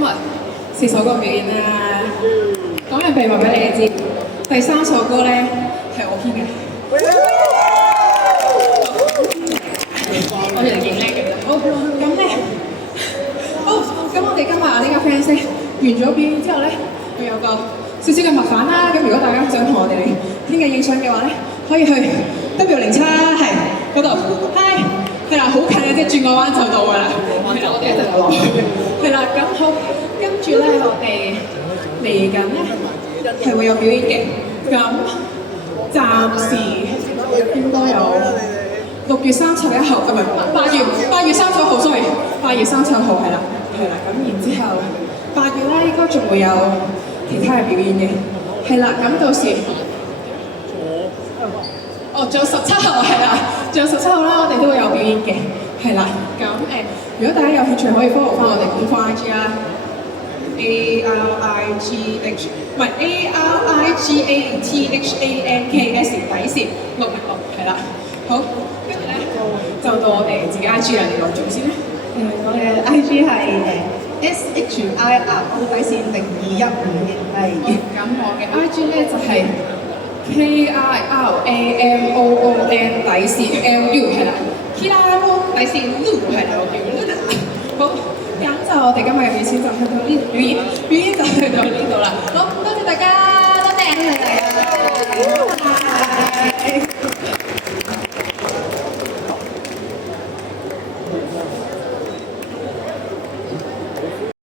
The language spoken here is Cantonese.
日4首歌表演啦。講嘅秘密俾你哋知，第3首歌咧係我編嘅。我哋勁叻嘅。好，咁咧，好，咁我哋今日呢個 fans 咧完咗表演之後咧，會有個少少嘅物販啦。咁如果大家想同我哋聽日影相嘅話咧，可以去 W07係嗰度。Hi， 係啦，好近嘅啫，轉個彎就到㗎啦。係啦，我哋一陣就落去。係啦，咁好，跟住咧我哋嚟緊咧係會有表演嘅。咁暫時應該有6月31號，唔係8月30號 ，sorry， 8月30號係啦，咁然之後8月咧應該仲會有其他嘅表演嘅，係啦，咁到時仲有17號係啦，仲有17號啦，我哋都會有表演嘅，係啦，咁如果大家有興趣可以 follow 翻我哋官方 IG 啦。ARIGH 唔係 ARIGATHANKS 底線666係啦，好，跟住咧就到我哋自己 IG 啦，你來做先啦。我嘅 IG 係SHIRO 底線0215嘅，係。咁我嘅 IG 咧就係 KIRAMOON 底線 LU 係啦 ，Kiramo 底線 Lu 係啦，我叫 Luna。好。咁就我哋今日嘅表演就去到呢度啦，好。